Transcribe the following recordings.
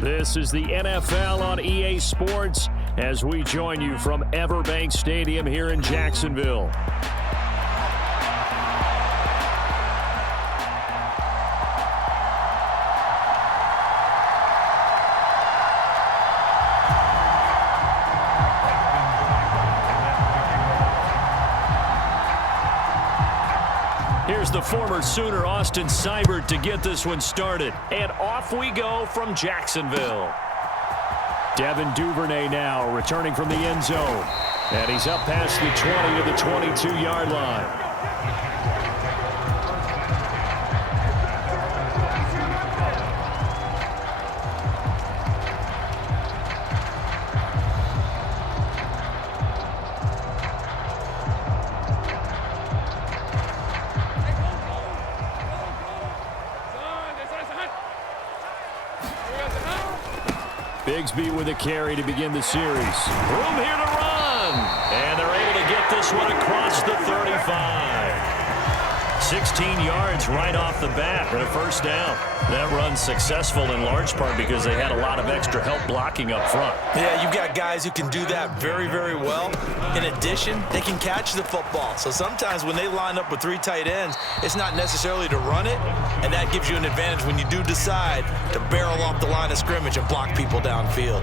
This is the NFL on EA Sports as we join you from Everbank Stadium here in Jacksonville. Here's the former Sooner, Austin Seibert, to get this one started. And off we go from Jacksonville. Devin Duvernay now returning from the end zone. And he's up past the 20 to the 22-yard line. Bigsby with a carry to begin the series. Room here to run. And they're able to get this one across the 35. 16 yards right off the bat and a first down. That run's successful in large part because they had a lot of extra help blocking up front. Yeah, you've got guys who can do that very, very well. In addition, they can catch the football. So sometimes when they line up with three tight ends, it's not necessarily to run it, and that gives you an advantage when you do decide to barrel off the line of scrimmage and block people downfield.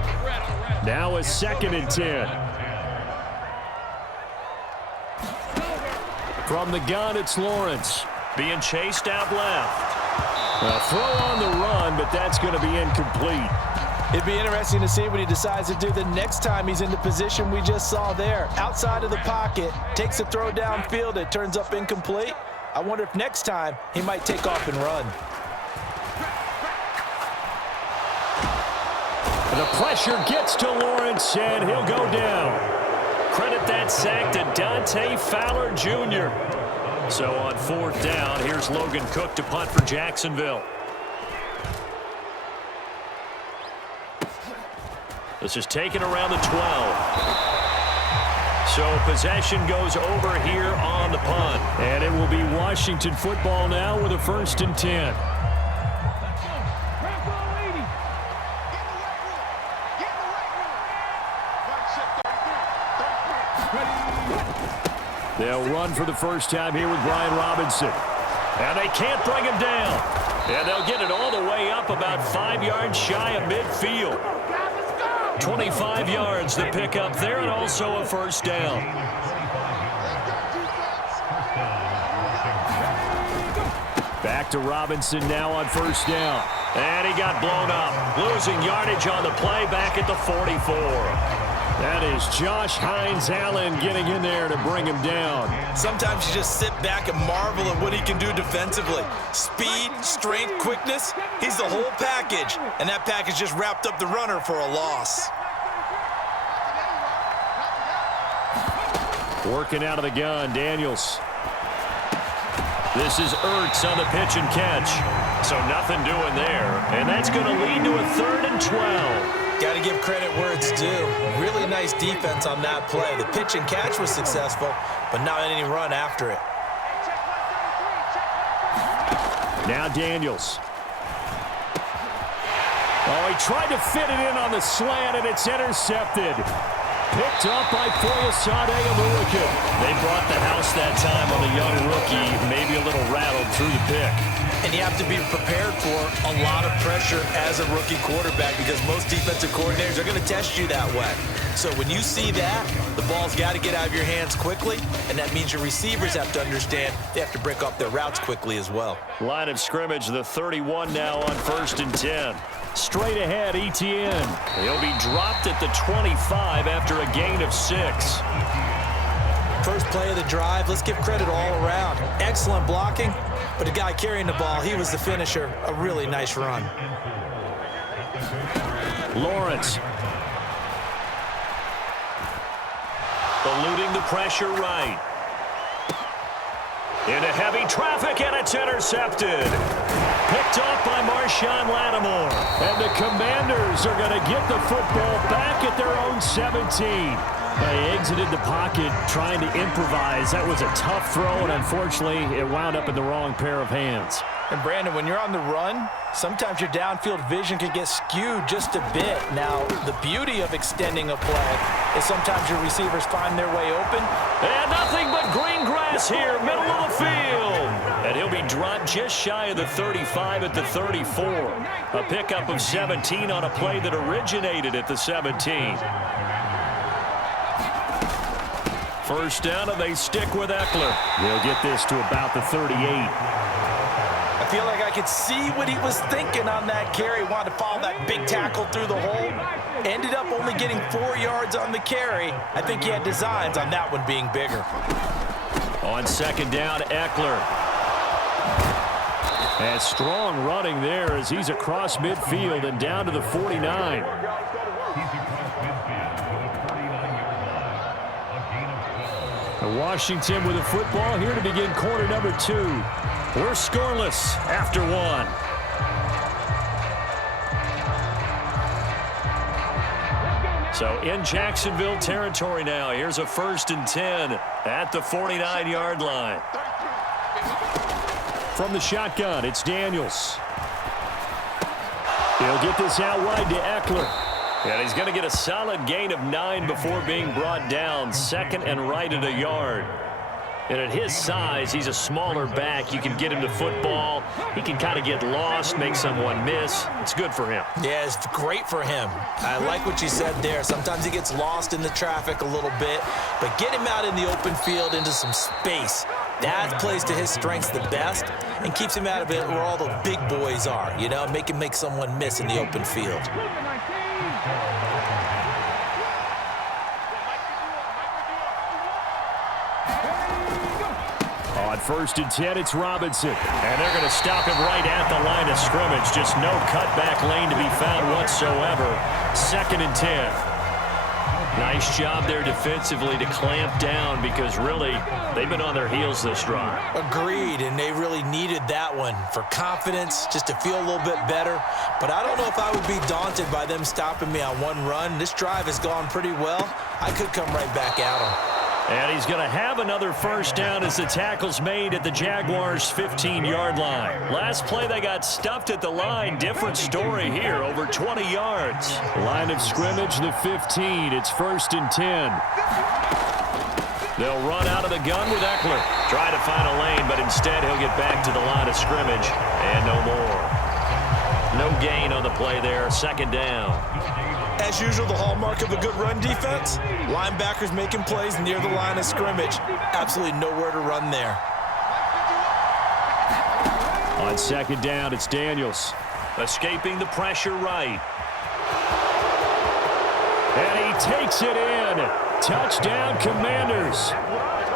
Now a 2nd and 10. From the gun, it's Lawrence. Being chased out left. A throw on the run, but that's going to be incomplete. It'd be interesting to see what he decides to do the next time he's in the position we just saw there. Outside of the pocket, takes a throw downfield, it turns up incomplete. I wonder if next time he might take off and run. The pressure gets to Lawrence, and he'll go down. Credit that sack to Dante Fowler Jr. So on 4th down, here's Logan Cook to punt for Jacksonville. This is taken around the 12. So possession goes over here on the punt. And it will be Washington football now with a 1st and 10. They'll run for the first time here with Brian Robinson. And they can't bring him down. And they'll get it all the way up about 5 yards shy of midfield. 25 yards the pick up there, and also a first down. Back to Robinson now on 1st down. And he got blown up. Losing yardage on the play back at the 44. That is Josh Hines-Allen getting in there to bring him down. Sometimes you just sit back and marvel at what he can do defensively. Speed, strength, quickness, he's the whole package. And that package just wrapped up the runner for a loss. Working out of the gun, Daniels. This is Ertz on the pitch and catch. So nothing doing there. And that's going to lead to a 3rd and 12. Got to give credit where it's due. Really nice defense on that play. The pitch and catch was successful, but not any run after it. Now Daniels. Oh, he tried to fit it in on the slant, and it's intercepted. Picked up by Foyesade Aluakin. They brought the house that time on the young rookie, maybe a little rattled through the pick. And you have to be prepared for a lot of pressure as a rookie quarterback because most defensive coordinators are going to test you that way. So when you see that, the ball's got to get out of your hands quickly, and that means your receivers have to understand they have to break up their routes quickly as well. Line of scrimmage, the 31 now on 1st and 10. Straight ahead, Etienne. He'll be dropped at the 25 after a gain of 6. First play of the drive, let's give credit all around. Excellent blocking, but the guy carrying the ball, he was the finisher. A really nice run. Lawrence. Eluding the pressure right. Into heavy traffic, and it's intercepted. Picked off by Marshawn Lattimore. And the Commanders are going to get the football back at their own 17. He exited the pocket trying to improvise. That was a tough throw, and unfortunately, it wound up in the wrong pair of hands. And Brandon, when you're on the run, sometimes your downfield vision can get skewed just a bit. Now, the beauty of extending a play is sometimes your receivers find their way open. And nothing but green grass here, middle of the field. And he'll be dropped just shy of the 35 at the 34. A pickup of 17 on a play that originated at the 17. First down, and they stick with Eckler. They'll get this to about the 38. I feel like I could see what he was thinking on that carry. Wanted to follow that big tackle through the hole. Ended up only getting 4 yards on the carry. I think he had designs on that one being bigger. On second down, Eckler. And strong running there as he's across midfield and down to the 49. Washington with a football here to begin quarter number 2. We're scoreless after 1. So in Jacksonville territory now. Here's a 1st and 10 at the 49-yard line. From the shotgun, it's Daniels. He'll get this out wide to Eckler. And he's going to get a solid gain of 9 before being brought down. 2nd and right at a yard. And at his size, he's a smaller back. You can get him to football. He can kind of get lost, make someone miss. It's good for him. Yeah, it's great for him. I like what you said there. Sometimes he gets lost in the traffic a little bit, but get him out in the open field into some space. That plays to his strengths the best and keeps him out of it where all the big boys are, you know, make him make someone miss in the open field. On 1st and 10, it's Robinson. And they're going to stop him right at the line of scrimmage. Just no cutback lane to be found whatsoever. 2nd and 10. Nice job there defensively to clamp down because really they've been on their heels this drive. Agreed, and they really needed that one for confidence, just to feel a little bit better. But I don't know if I would be daunted by them stopping me on one run. This drive has gone pretty well. I could come right back at them. And he's going to have another 1st down as the tackle's made at the Jaguars' 15-yard line. Last play, they got stuffed at the line. Different story here, over 20 yards. Line of scrimmage, the 15. It's 1st and 10. They'll run out of the gun with Eckler. Try to find a lane, but instead he'll get back to the line of scrimmage. And no more. No gain on the play there. 2nd down. As usual, the hallmark of a good run defense, linebackers making plays near the line of scrimmage. Absolutely nowhere to run there. On 2nd down, it's Daniels. Escaping the pressure right. And he takes it in. Touchdown, Commanders.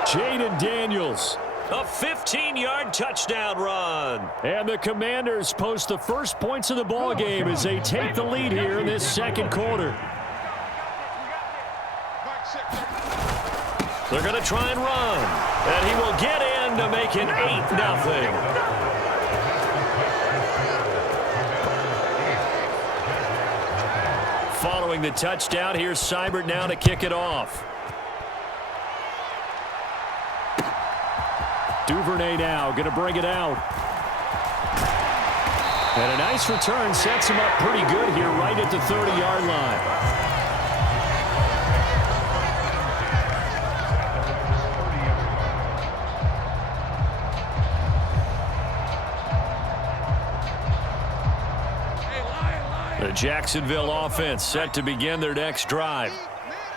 Jaden Daniels. A 15-yard touchdown run. And the Commanders post the first points of the ball game as they take the lead here in this 2nd quarter. They're going to try and run. And he will get in to make it 8-0. Following the touchdown, here's Seibert now to kick it off. Duvernay now going to bring it out. And a nice return sets him up pretty good here right at the 30-yard line. The Jacksonville offense set to begin their next drive.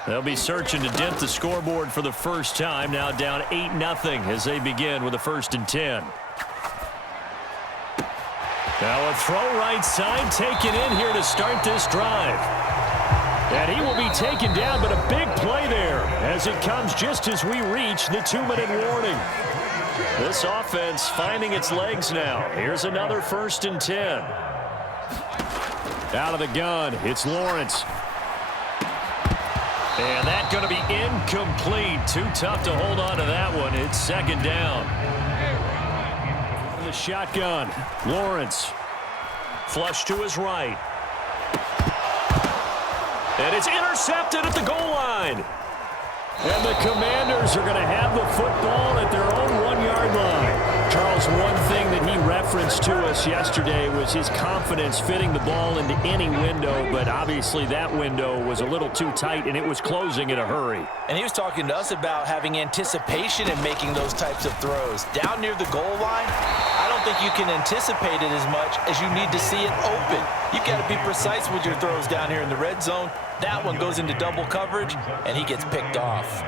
They'll be searching to dent the scoreboard for the first time, now down 8-0 as they begin with a 1st and 10. Now a throw right side taken in here to start this drive. And he will be taken down, but a big play there as it comes just as we reach the 2-minute warning. This offense finding its legs now. Here's another 1st and 10. Out of the gun, it's Lawrence. And that's going to be incomplete. Too tough to hold on to that one. It's 2nd down. The shotgun. Lawrence. Flush to his right. And it's intercepted at the goal line. And the Commanders are going to have the football at their own 1-yard line. Charles, one thing that he referenced to us yesterday was his confidence fitting the ball into any window, but obviously that window was a little too tight, and it was closing in a hurry. And he was talking to us about having anticipation in making those types of throws. Down near the goal line, I don't think you can anticipate it as much as you need to see it open. You've got to be precise with your throws down here in the red zone. That one goes into double coverage, and he gets picked off.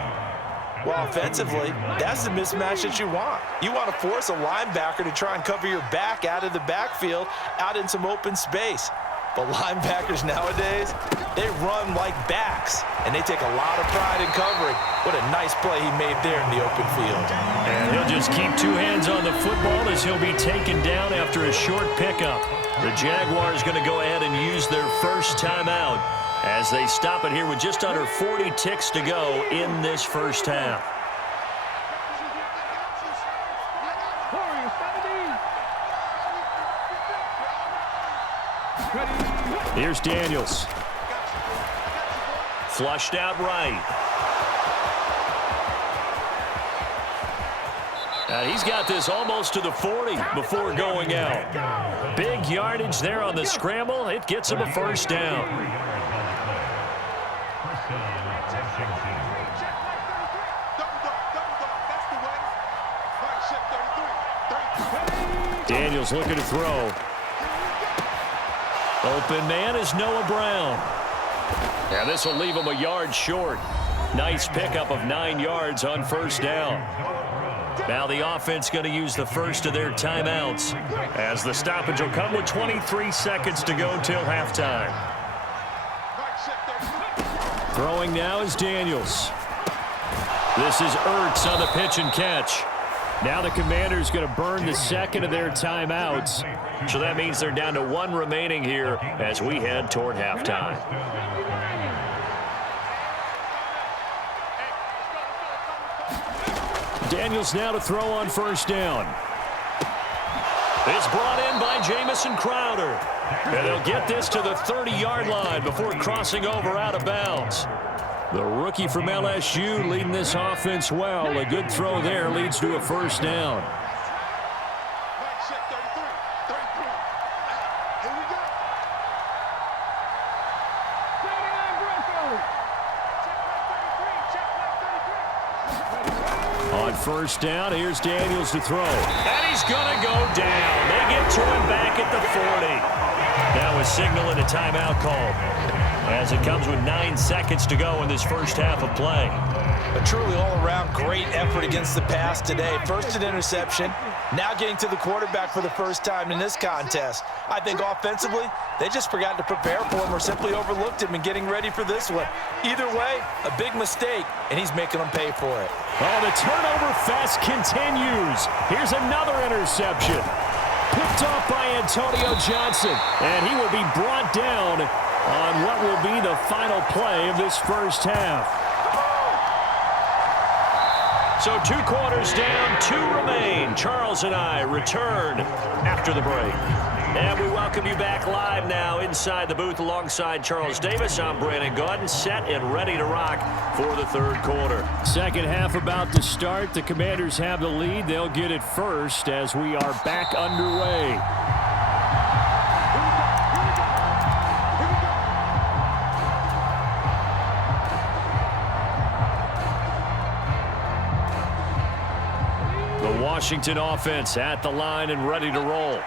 Well, offensively, that's the mismatch that you want. You want to force a linebacker to try and cover your back out of the backfield, out in some open space. But linebackers nowadays, they run like backs, and they take a lot of pride in covering. What a nice play he made there in the open field. And he'll just keep two hands on the football as he'll be taken down after a short pickup. The Jaguars going to go ahead and use their first timeout as they stop it here with just under 40 ticks to go in this first half. Here's Daniels. Flushed out right. And he's got this almost to the 40 before going out. Big yardage there on the scramble. It gets him a first down. Daniels looking to throw. Open man is Noah Brown. And this will leave him a yard short. Nice pickup of 9 yards on first down. Now the offense going to use the first of their timeouts as the stoppage will come with 23 seconds to go till halftime. Throwing now is Daniels. This is Ertz on the pitch and catch. Now the Commanders going to burn the second of their timeouts. So that means they're down to 1 remaining here as we head toward halftime. Daniels now to throw on first down. It's brought in by Jamison Crowder. And they'll get this to the 30-yard line before crossing over out of bounds. The rookie from LSU leading this offense well. A good throw there leads to a first down. On first down, here's Daniels to throw. And he's going to go down. They get to him back at the 40. Now a signal and a timeout call as it comes with 9 seconds to go in this first half of play. A truly all-around great effort against the pass today. First an interception, now getting to the quarterback for the first time in this contest. I think offensively, they just forgot to prepare for him or simply overlooked him in getting ready for this one. Either way, a big mistake, and he's making them pay for it. Oh, the turnover fest continues. Here's another interception. Picked off by Antonio Johnson, and he will be brought down on what will be the final play of this first half. So 2 quarters down, 2 remain. Charles and I return after the break. And we welcome you back live now inside the booth alongside Charles Davis. I'm Brandon Gaudin, set and ready to rock for the third quarter. Second half about to start. The Commanders have the lead. They'll get it first as we are back underway. The Washington offense at the line and ready to roll.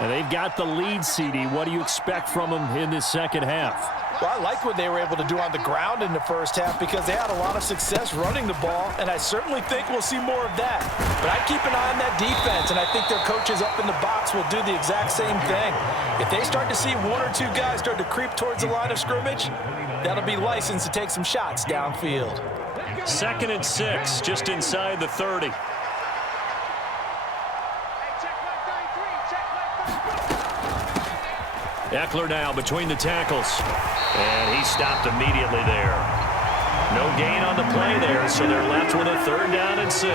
And they've got the lead, CD. What do you expect from them in this second half? Well, I like what they were able to do on the ground in the first half because they had a lot of success running the ball, and I certainly think we'll see more of that. But I'd keep an eye on that defense, and I think their coaches up in the box will do the exact same thing. If they start to see 1 or 2 guys start to creep towards the line of scrimmage, that'll be licensed to take some shots downfield. 2nd and 6, just inside the 30. Eckler now between the tackles. And he stopped immediately there. No gain on the play there, so they're left with a 3rd down and 6.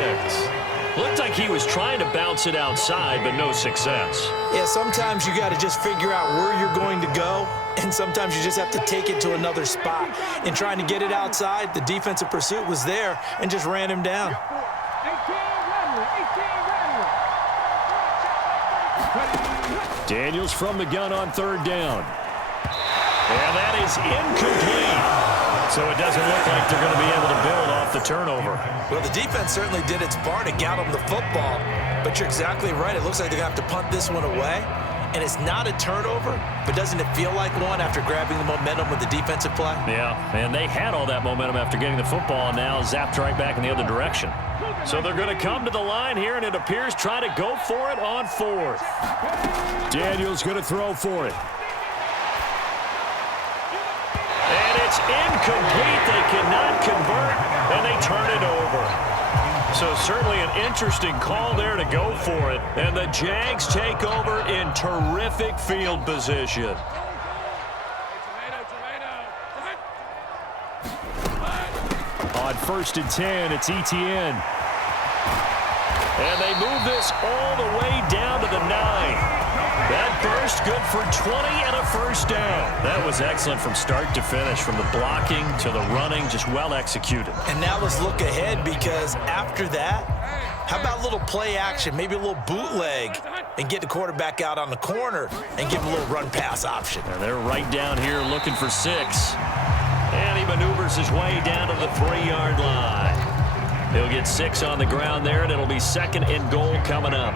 Looked like he was trying to bounce it outside, but no success. Yeah, sometimes you got to just figure out where you're going to go, and sometimes you just have to take it to another spot. In trying to get it outside, the defensive pursuit was there and just ran him down. Daniels from the gun on third down. And that is incomplete. So it doesn't look like they're going to be able to build off the turnover. Well, the defense certainly did its part to get them the football. But you're exactly right. It looks like they're going to have to punt this one away. And it's not a turnover, but doesn't it feel like one after grabbing the momentum with the defensive play? Yeah, and they had all that momentum after getting the football, and now zapped right back in the other direction. So they're going to come to the line here, and it appears try to go for it on fourth. Daniels going to throw for it. And it's incomplete. They cannot convert, and they turn it over. So certainly an interesting call there to go for it. And the Jags take over in terrific field position. On 1st and 10, it's ETN. And they move this all the way down to the 9. That burst good for 20 and a first down. That was excellent from start to finish, from the blocking to the running, just well executed. And now let's look ahead, because after that, how about a little play action, maybe a little bootleg, and get the quarterback out on the corner and give him a little run pass option. And they're right down here looking for 6. And he maneuvers his way down to the 3-yard line. He'll get 6 on the ground there, and it'll be 2nd and goal coming up.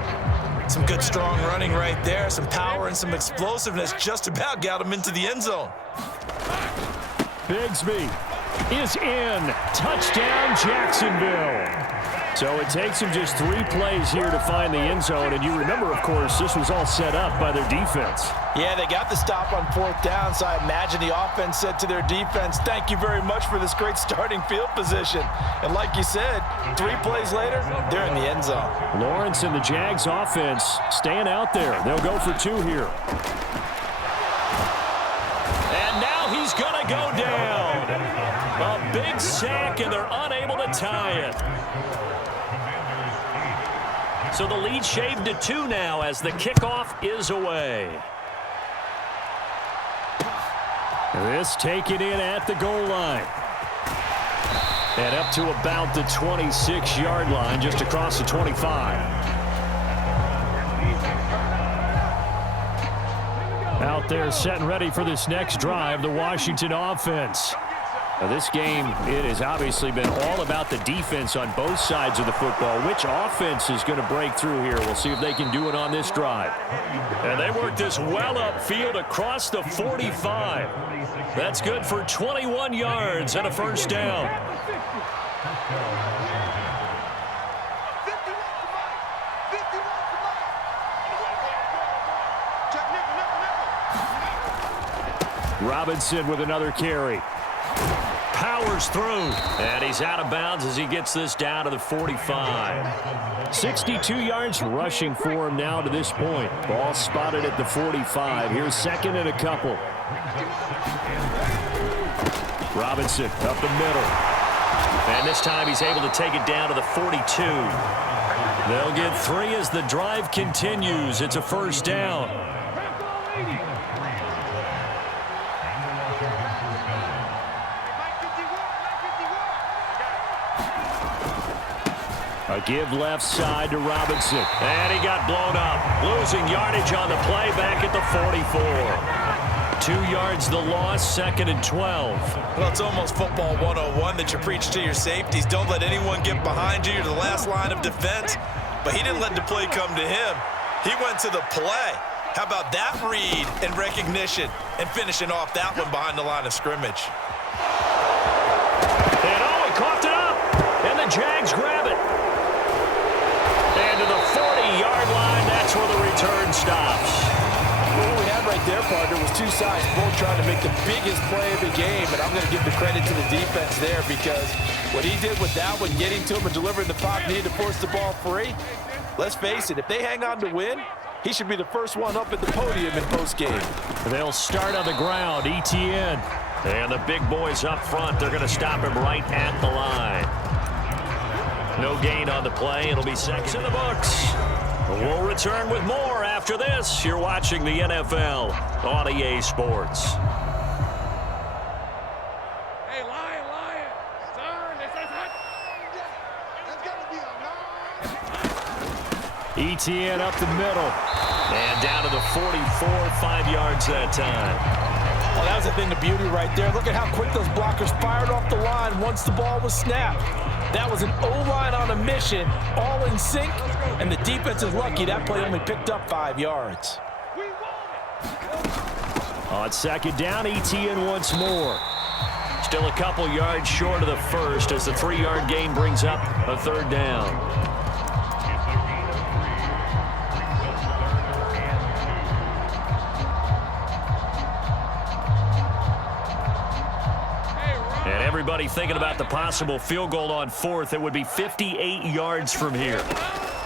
Some good strong running right there, some power and some explosiveness, just about got him into the end zone. Bigsby is in. Touchdown, Jacksonville. So it takes him just 3 plays here to find the end zone. And you remember, of course, this was all set up by their defense. Yeah, they got the stop on 4th down, so I imagine the offense said to their defense, thank you very much for this great starting field position. And like you said, 3 plays later, they're in the end zone. Lawrence and the Jags offense staying out there. They'll go for 2 here. And now he's going to go down. A big sack, and they're unable to tie it. So the lead shaved to 2 now as the kickoff is away. This taken in at the goal line. And up to about the 26-yard line, just across the 25. Out there set and ready for this next drive, the Washington offense. Now this game, it has obviously been all about the defense on both sides of the football. Which offense is going to break through here? We'll see if they can do it on this drive. And they work this well upfield across the 45. That's good for 21 yards and a first down. Robinson with another carry. Powers through, and he's out of bounds as he gets this down to the 45. 62 yards rushing for him now to this point. Ball spotted at the 45. Here's 2nd and a couple. Robinson up the middle. And this time he's able to take it down to the 42. They'll get 3 as the drive continues. It's a first down. A give left side to Robinson. And he got blown up. Losing yardage on the play back at the 44. 2 yards the loss, 2nd and 12. Well, it's almost football 101 that you preach to your safeties. Don't let anyone get behind you. You're the last line of defense. But he didn't let the play come to him. He went to the play. How about that read and recognition and finishing off that one behind the line of scrimmage? And he coughed it up. And the Jags grab it. And to the 40-yard line, that's where the return stops. What we had right there, partner, was 2 sides both trying to make the biggest play of the game, and I'm going to give the credit to the defense there, because what he did with that one, getting to him and delivering the puck, needed to force the ball free. Let's face it, if they hang on to win, he should be the first one up at the podium in postgame. They'll start on the ground, ETN. And the big boys up front, they're going to stop him right at the line. No gain on the play. It'll be seconds in the books. We'll return with more after this. You're watching the NFL on EA Sports. Hey, Lion. Turn. Etienne up the middle. And down to the 44, 5 yards that time. Oh, that was a thing of beauty right there. Look at how quick those blockers fired off the line once the ball was snapped. That was an O-line on a mission, all in sync, and the defense is lucky that play only picked up 5 yards. On second down, Etienne once more. Still a couple yards short of the first as the 3-yard gain brings up a third down. And everybody thinking about the possible field goal on fourth. It would be 58 yards from here.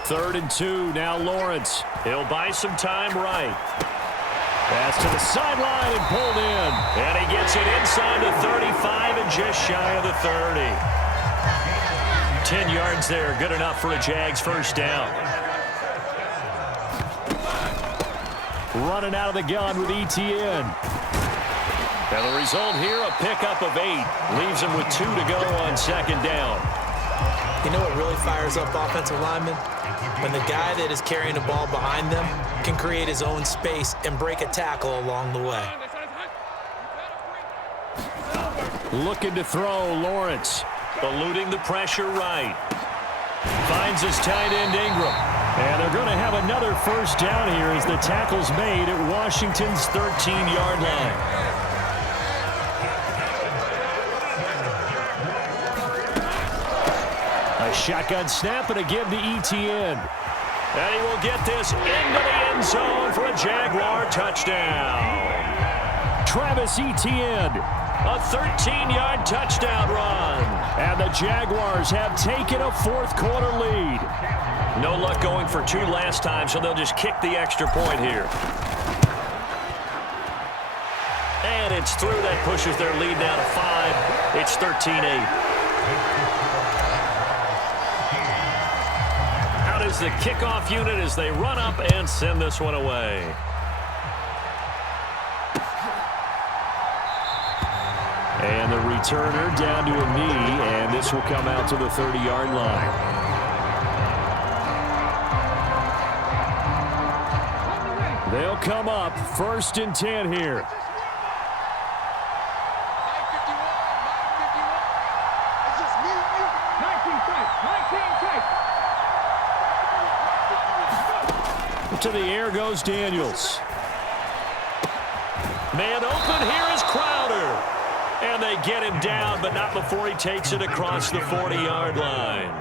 3rd and 2, now Lawrence. He'll buy some time right. Pass to the sideline and pulled in. And he gets it inside the 35 and just shy of the 30. 10 yards there, good enough for a Jags first down. Running out of the gun with Etienne. And the result here, a pickup of 8. Leaves him with 2 to go on second down. You know what really fires up offensive linemen? When the guy that is carrying the ball behind them can create his own space and break a tackle along the way. Looking to throw, Lawrence. Eluding the pressure right. Finds his tight end Ingram. And they're going to have another first down here as the tackle's made at Washington's 13-yard line. A shotgun snap and a give to Etienne. And he will get this into the end zone for a Jaguar touchdown. Travis Etienne, a 13-yard touchdown run. And the Jaguars have taken a fourth-quarter lead. No luck going for 2 last time, so they'll just kick the extra point here. And it's through. That pushes their lead down to 5. It's 13-8. Is the kickoff unit as they run up and send this one away. And the returner down to a knee, and this will come out to the 30-yard line. They'll come up 1st and 10 here. To the air goes Daniels. Man open, here is Crowder. And they get him down, but not before he takes it across the 40-yard line.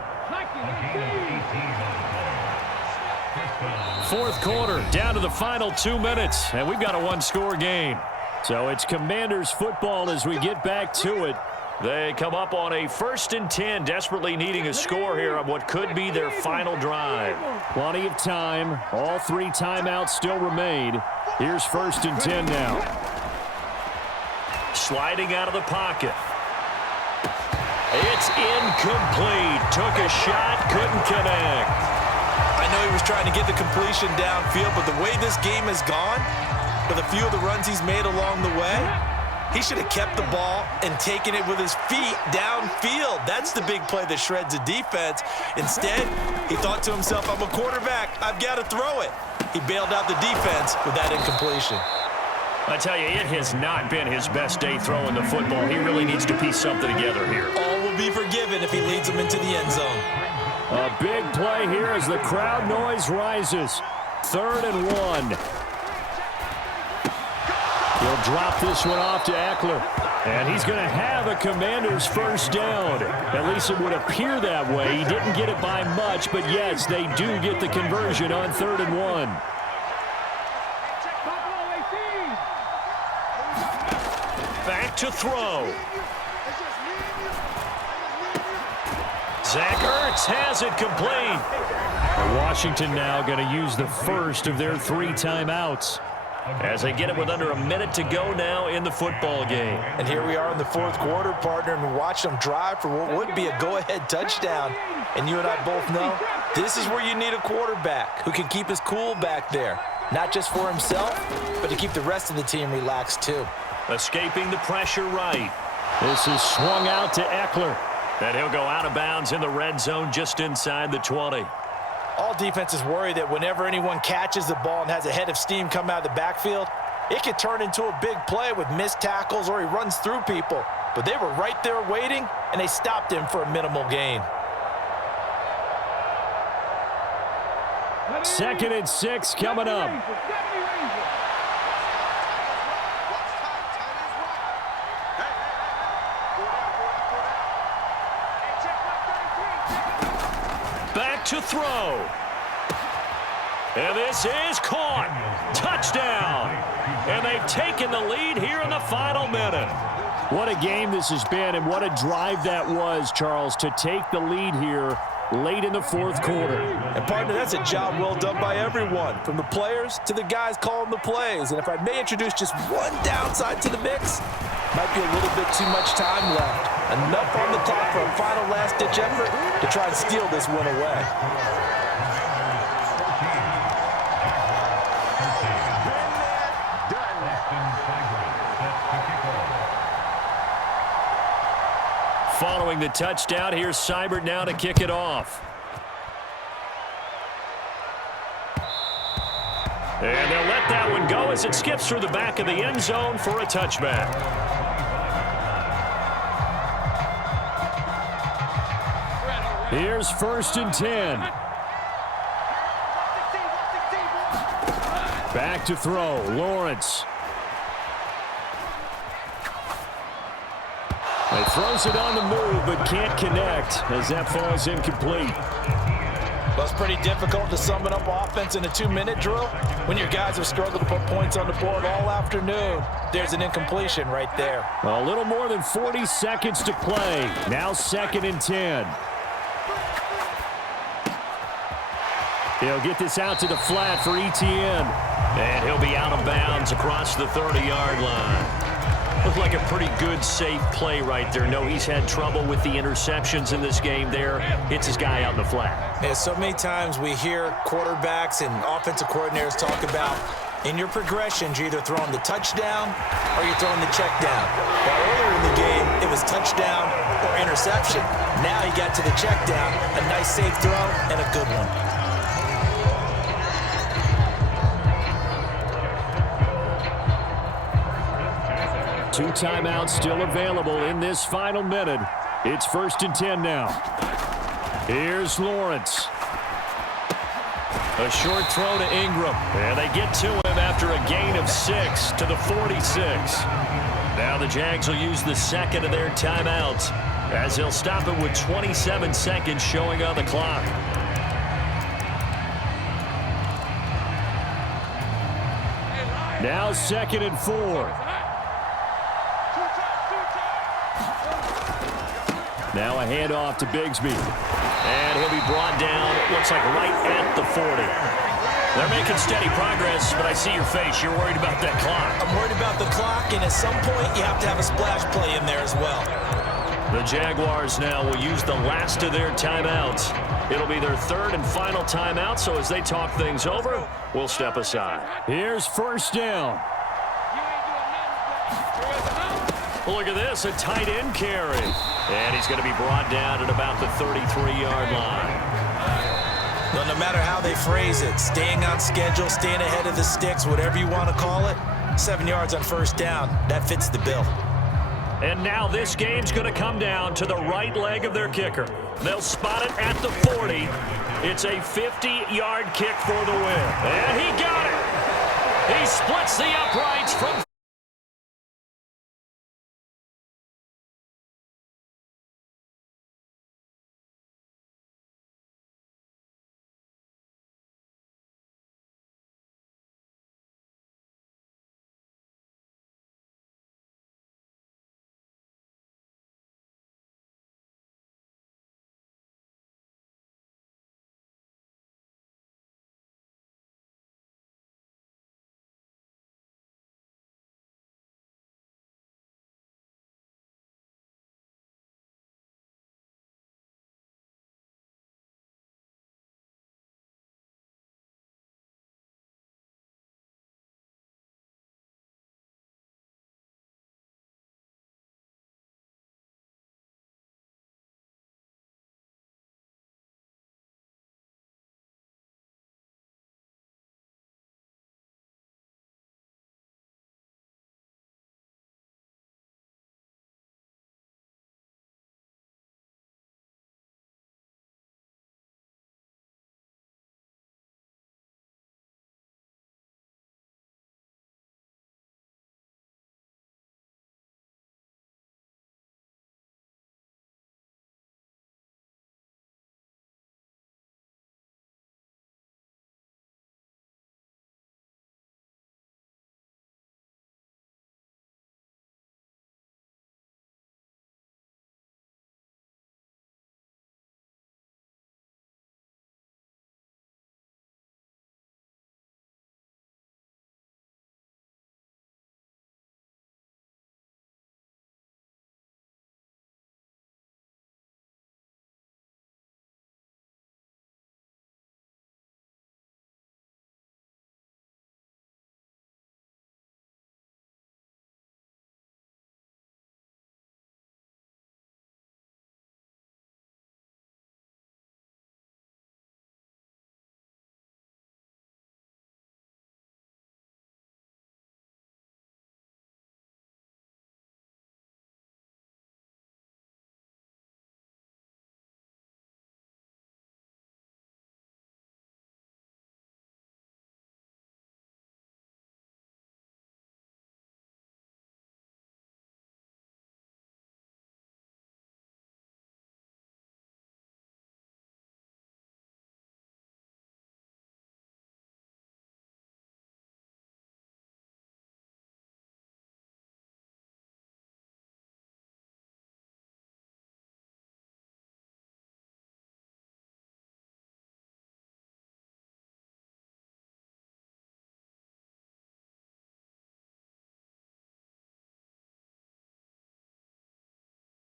4th quarter, down to the final 2 minutes, and we've got a 1-score game. So it's Commanders football as we get back to it. They come up on a 1st and 10, desperately needing a score here on what could be their final drive. Plenty of time. All 3 timeouts still remain. Here's 1st and 10 now. Sliding out of the pocket. It's incomplete. Took a shot, couldn't connect. I know he was trying to get the completion downfield, but the way this game has gone, with a few of the runs he's made along the way, he should have kept the ball and taken it with his feet downfield. That's the big play that shreds a defense. Instead, he thought to himself, I'm a quarterback. I've got to throw it. He bailed out the defense with that incompletion. I tell you, it has not been his best day throwing the football. He really needs to piece something together here. All will be forgiven if he leads them into the end zone. A big play here as the crowd noise rises. 3rd and 1. He'll drop this one off to Eckler. And he's going to have a Commanders first down. At least it would appear that way. He didn't get it by much, but yes, they do get the conversion on 3rd and 1. Back to throw. Zach Ertz has it complete. Washington now going to use the first of their 3 timeouts. as they get it with under a minute to go now in the football game. And here we are in the fourth quarter, partner, and we watch them drive for what would be a go-ahead touchdown. And you and I both know this is where you need a quarterback who can keep his cool back there, not just for himself, but to keep the rest of the team relaxed too. Escaping the pressure right. This is swung out to Eckler. And he'll go out of bounds in the red zone just inside the 20. All defenses worry that whenever anyone catches the ball and has a head of steam come out of the backfield, it could turn into a big play with missed tackles or he runs through people. But they were right there waiting, and they stopped him for a minimal gain. 2nd and 6 coming up. Back to throw. And this is caught. Touchdown. And they've taken the lead here in the final minute. What a game this has been, and what a drive that was, Charles, to take the lead here late in the fourth quarter. And, partner, that's a job well done by everyone, from the players to the guys calling the plays. And if I may introduce just one downside to the mix, might be a little bit too much time left. Enough on the clock for a final last-ditch effort to try and steal this one away. Following the touchdown, here's Seibert now to kick it off. And they'll let that one go as it skips through the back of the end zone for a touchback. Here's 1st and 10. Back to throw, Lawrence. He throws it on the move, but can't connect as that falls incomplete. Well, it's pretty difficult to sum it up offense in a 2-minute drill when your guys have struggled to put points on the board all afternoon. There's an incompletion right there. A little more than 40 seconds to play. Now 2nd and 10. He'll get this out to the flat for Etienne. And he'll be out of bounds across the 30-yard line. Looked like a pretty good, safe play right there. No, he's had trouble with the interceptions in this game there. Hits his guy out in the flat. Yeah, so many times we hear quarterbacks and offensive coordinators talk about in your progressions, you're either throwing the touchdown or you're throwing the check down. Well, earlier in the game, it was touchdown or interception. Now he got to the check down, a nice safe throw, and a good one. Two timeouts still available in this final minute. It's 1st and 10 now. Here's Lawrence. A short throw to Ingram. And they get to him after a gain of 6 to the 46. Now the Jags will use the 2nd of their timeouts as they'll stop it with 27 seconds showing on the clock. Now 2nd and 4. Now a handoff to Bigsby. And he'll be brought down, looks like right at the 40. They're making steady progress, but I see your face. You're worried about that clock. I'm worried about the clock, and at some point you have to have a splash play in there as well. The Jaguars now will use the last of their timeouts. It'll be their 3rd and final timeout, so as they talk things over, we'll step aside. Here's 1st down. Look at this, a tight end carry. And he's going to be brought down at about the 33-yard line. Well, no matter how they phrase it, staying on schedule, staying ahead of the sticks, whatever you want to call it, 7 yards on 1st down, that fits the bill. And now this game's going to come down to the right leg of their kicker. They'll spot it at the 40. It's a 50-yard kick for the win. And he got it. He splits the uprights from